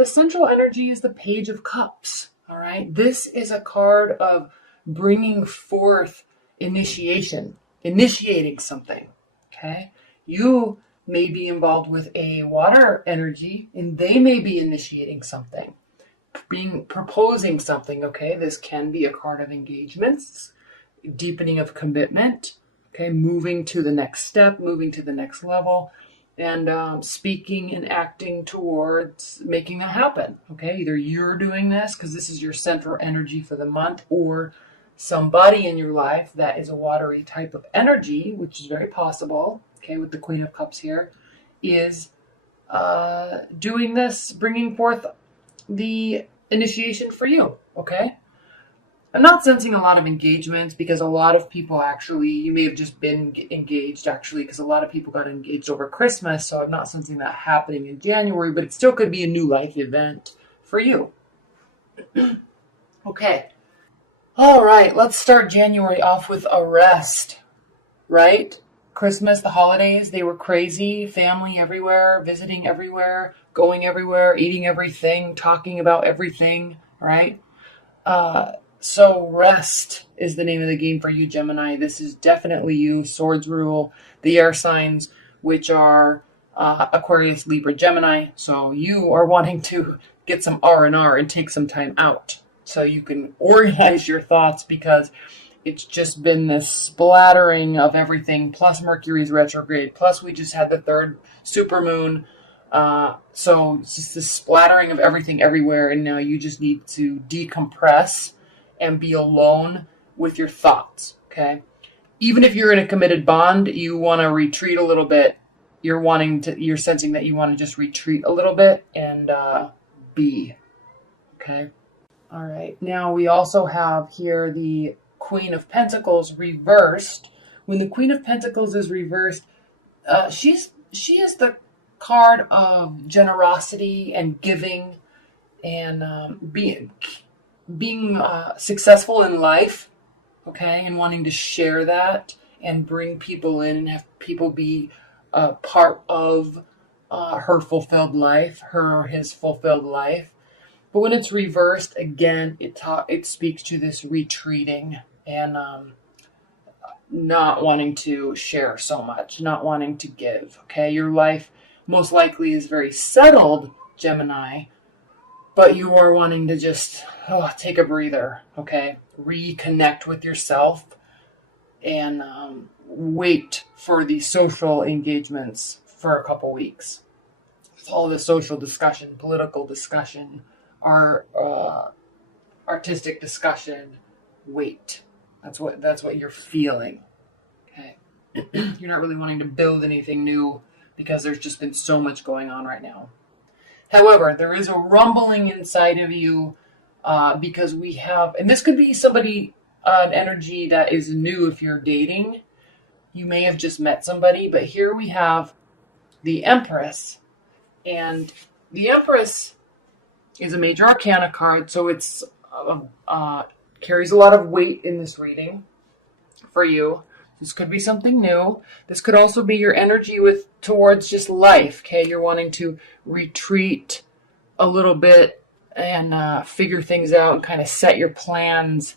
the central energy is the Page of Cups. All right. This is a card of bringing forth initiation, initiating something. Okay. You may be involved with a water energy and they may be initiating something, proposing something. Okay. This can be a card of engagements, deepening of commitment. Okay. Moving to the next step, moving to the next level. And speaking and acting towards making that happen. Okay, either you're doing this because this is your central energy for the month, or somebody in your life that is a watery type of energy, which is very possible. Okay, with the Queen of Cups here, is doing this, bringing forth the initiation for you. Okay. I'm not sensing a lot of engagements because a lot of people actually, you may have just been engaged actually because a lot of people got engaged over Christmas. So I'm not sensing that happening in January, but it still could be a new life event for you. Okay. All right. Let's start January off with a rest, right? Christmas, the holidays, they were crazy. Family everywhere, visiting everywhere, going everywhere, eating everything, talking about everything, right? So rest is the name of the game for you, Gemini. This is definitely you. Swords rule the air signs, which are Aquarius, Libra, Gemini. So you are wanting to get some R&R and take some time out so you can organize your thoughts, because it's just been this splattering of everything. Plus Mercury's retrograde. Plus we just had the third supermoon. So it's just this splattering of everything everywhere. And now you just need to decompress and be alone with your thoughts, okay? Even if you're in a committed bond, you want to retreat a little bit. You're sensing that you want to just retreat a little bit and be, okay? All right. Now we also have here the Queen of Pentacles reversed. When the Queen of Pentacles is reversed, she is the card of generosity and giving and being successful in life, okay, and wanting to share that and bring people in and have people be part of her fulfilled life, his fulfilled life. But when it's reversed, again, it speaks to this retreating and not wanting to share so much, not wanting to give, okay? Your life most likely is very settled, Gemini, but you are wanting to just take a breather, okay? Reconnect with yourself and wait for the social engagements for a couple weeks. All the social discussion, political discussion, artistic discussion, wait. That's what you're feeling, okay? You're not really wanting to build anything new because there's just been so much going on right now. However, there is a rumbling inside of you because we have, and this could be somebody, an energy that is new if you're dating. You may have just met somebody, but here we have the Empress. And the Empress is a major arcana card, so it's carries a lot of weight in this reading for you. This could be something new. This could also be your energy towards just life, okay? You're wanting to retreat a little bit and figure things out and kind of set your plans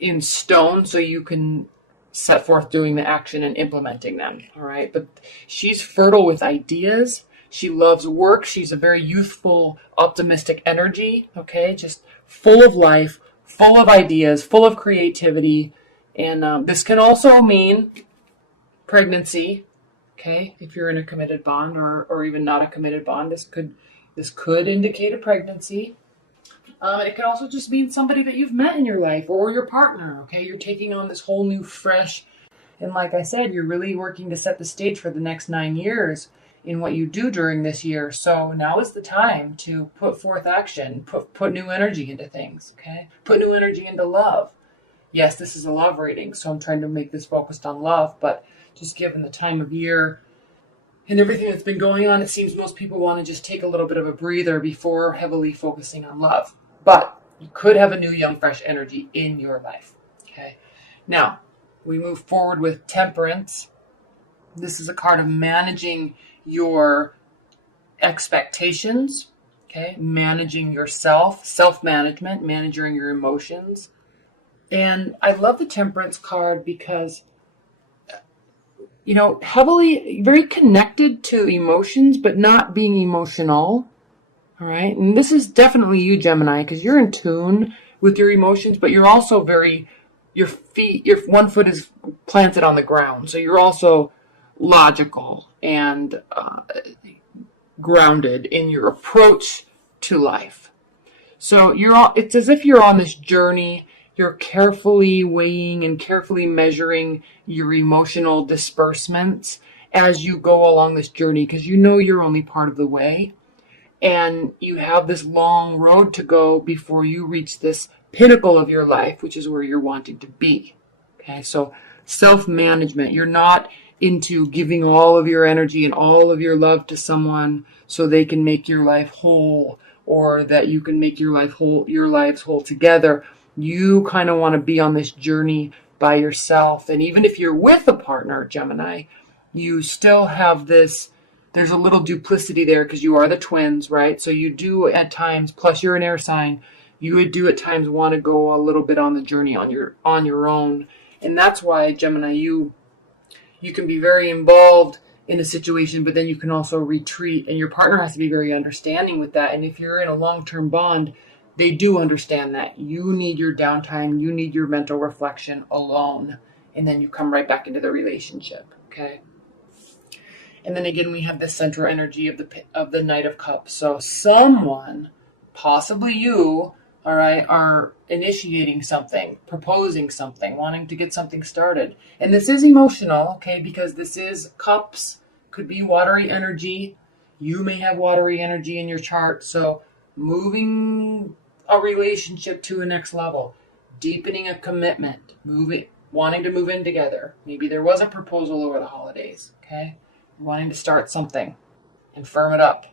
in stone so you can set forth doing the action and implementing them, all right? But she's fertile with ideas. She loves work. She's a very youthful, optimistic energy, okay? Just full of life, full of ideas, full of creativity. And this can also mean pregnancy, okay? If you're in a committed bond or even not a committed bond, this could indicate a pregnancy. It could also just mean somebody that you've met in your life or your partner, okay? You're taking on this whole new fresh, and like I said, you're really working to set the stage for the next 9 years in what you do during this year. So now is the time to put forth action, put new energy into things, okay? Put new energy into love. Yes, this is a love reading, so I'm trying to make this focused on love, but just given the time of year and everything that's been going on, it seems most people want to just take a little bit of a breather before heavily focusing on love. But you could have a new, young, fresh energy in your life, okay? Now, we move forward with Temperance. This is a card of managing your expectations, Okay, managing yourself, self-management, managing your emotions. And I love the Temperance card because, heavily, very connected to emotions, but not being emotional. All right. And this is definitely you, Gemini, because you're in tune with your emotions, but you're also your one foot is planted on the ground. So you're also logical and grounded in your approach to life. So it's as if you're on this journey. You're carefully weighing and carefully measuring your emotional disbursements as you go along this journey, because you're only part of the way. And you have this long road to go before you reach this pinnacle of your life, which is where you're wanting to be. Okay, so self-management. You're not into giving all of your energy and all of your love to someone so they can make your life whole, or that you can make your lives whole together. You kind of want to be on this journey by yourself. And even if you're with a partner, Gemini, you still have this. There's a little duplicity there because you are the twins, right? So you do at times, plus you're an air sign, you would do at times want to go a little bit on the journey on your own. And that's why, Gemini, you can be very involved in a situation, but then you can also retreat, and your partner has to be very understanding with that. And if you're in a long-term bond, they do understand that you need your downtime, you need your mental reflection alone, and then you come right back into the relationship. Okay. And then again, we have the central energy of the Knight of Cups. So someone, possibly you, all right, are initiating something, proposing something, wanting to get something started. And this is emotional, okay, because this is cups, could be watery energy. You may have watery energy in your chart. So moving a relationship to a next level, deepening a commitment, wanting to move in together. Maybe there was a proposal over the holidays, okay? Wanting to start something and firm it up.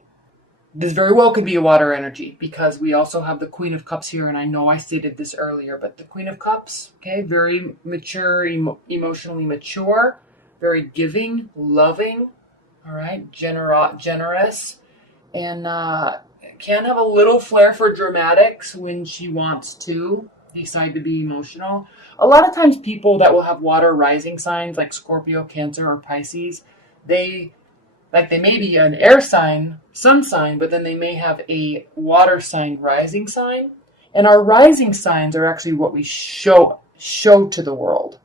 This very well could be a water energy because we also have the Queen of Cups here, and I know I stated this earlier, but the Queen of Cups, okay, very mature, emotionally mature, very giving, loving, all right, generous, and can have a little flair for dramatics when she wants to decide to be emotional. A lot of times people that will have water rising signs like Scorpio, Cancer, or Pisces, they may be an air sign, sun sign, but then they may have a water sign rising sign. And our rising signs are actually what we show to the world.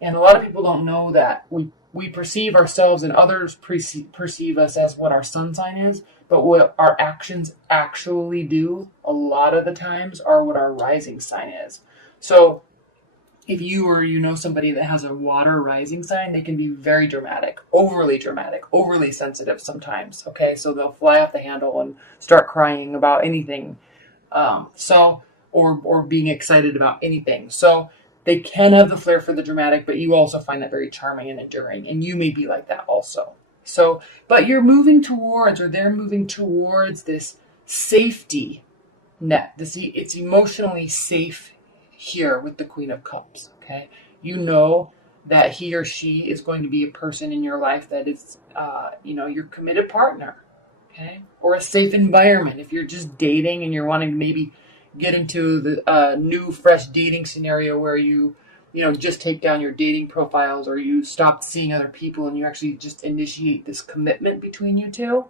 And a lot of people don't know that. We perceive ourselves and others perceive us as what our sun sign is, but what our actions actually do a lot of the times are what our rising sign is. So if you or somebody that has a water rising sign, they can be very dramatic, overly sensitive sometimes. Okay, so they'll fly off the handle and start crying about anything, or being excited about anything. So they can have the flair for the dramatic, but you also find that very charming and enduring, and you may be like that also. So, but they're moving towards this safety net. It's emotionally safe here with the Queen of Cups, okay? You know that he or she is going to be a person in your life that is, your committed partner, okay? Or a safe environment. If you're just dating and you're wanting to maybe get into the new, fresh dating scenario where you just take down your dating profiles, or you stop seeing other people and you actually just initiate this commitment between you two,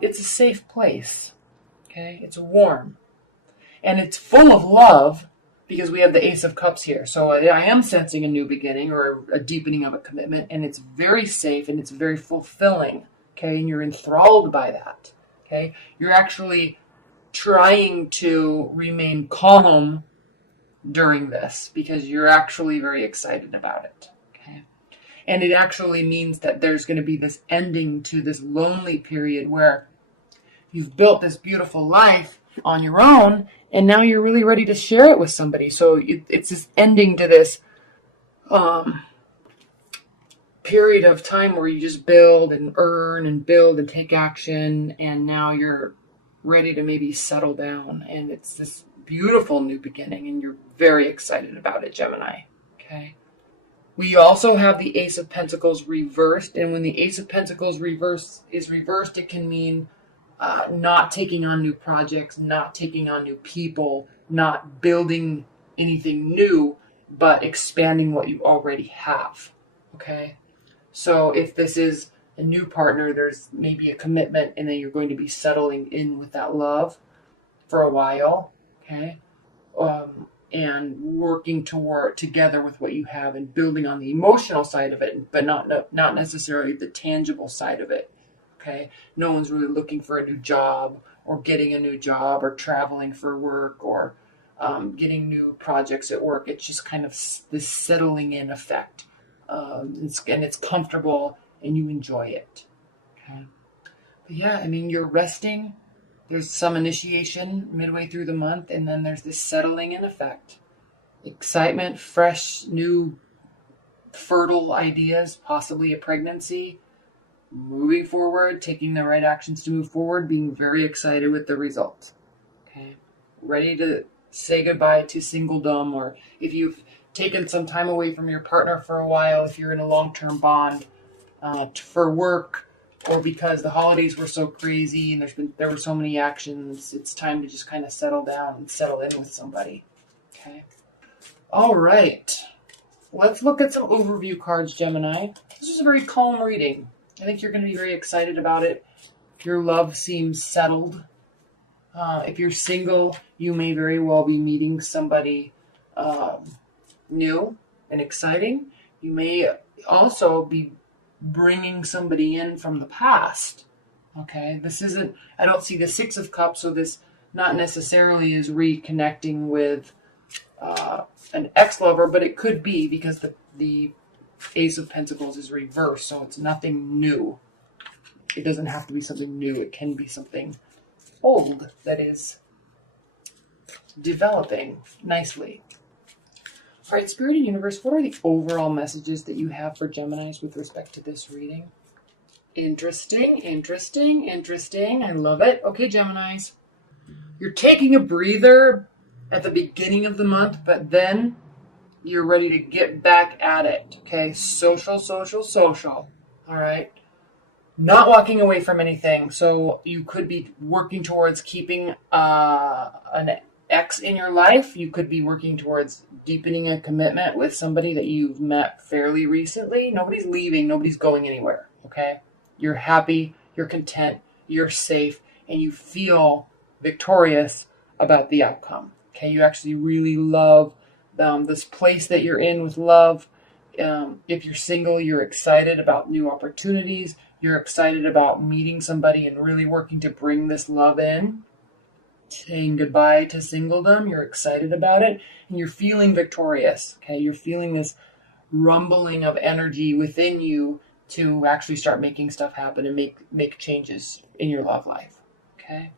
it's a safe place, okay? It's warm. And it's full of love, because we have the Ace of Cups here. So I am sensing a new beginning or a deepening of a commitment, and it's very safe and it's very fulfilling, okay? And you're enthralled by that, okay? You're actually trying to remain calm during this because you're actually very excited about it, okay? And it actually means that there's going to be this ending to this lonely period where you've built this beautiful life on your own, and now you're really ready to share it with somebody. So it's this ending to this period of time where you just build and earn and build and take action, and now you're ready to maybe settle down, and it's this beautiful new beginning, and you're very excited about it, Gemini. Okay. We also have the Ace of Pentacles reversed, and when the Ace of Pentacles is reversed, it can mean not taking on new projects, not taking on new people, not building anything new, but expanding what you already have. Okay? So if this is a new partner, there's maybe a commitment, and then you're going to be settling in with that love for a while. Okay? And working together with what you have and building on the emotional side of it, but not necessarily the tangible side of it. Okay, no one's really looking for a new job or getting a new job or traveling for work or getting new projects at work. It's just kind of this settling in effect, it's comfortable and you enjoy it. Okay, but yeah, I mean, you're resting. There's some initiation midway through the month, and then there's this settling in effect. Excitement, fresh, new, fertile ideas, possibly a pregnancy, moving forward, taking the right actions to move forward, being very excited with the results. Okay. Ready to say goodbye to singledom, or if you've taken some time away from your partner for a while, if you're in a long-term bond for work, or because the holidays were so crazy and there were so many actions, it's time to just kind of settle down and settle in with somebody. Okay. All right. Let's look at some overview cards, Gemini. This is a very calm reading. I think you're going to be very excited about it. Your love seems settled. If you're single, you may very well be meeting somebody new and exciting. You may also be bringing somebody in from the past. Okay, I don't see the Six of Cups, so this not necessarily is reconnecting with an ex-lover, but it could be because the Ace of Pentacles is reversed, so it's nothing new. It doesn't have to be something new. It can be something old that is developing nicely. All right, Spirit and Universe, what are the overall messages that you have for Geminis with respect to this reading? Interesting, interesting, interesting. I love it. Okay, Geminis. You're taking a breather at the beginning of the month, but then you're ready to get back at it. Okay, social, social, social. All right. Not walking away from anything. So you could be working towards keeping an ex in your life. You could be working towards deepening a commitment with somebody that you've met fairly recently. Nobody's leaving. Nobody's going anywhere. Okay. You're happy. You're content. You're safe. And you feel victorious about the outcome. Okay. You actually really love this place that you're in with love. If you're single, you're excited about new opportunities. You're excited about meeting somebody and really working to bring this love in. Saying goodbye to singledom. You're excited about it. And you're feeling victorious. Okay, you're feeling this rumbling of energy within you to actually start making stuff happen and make changes in your love life. Okay.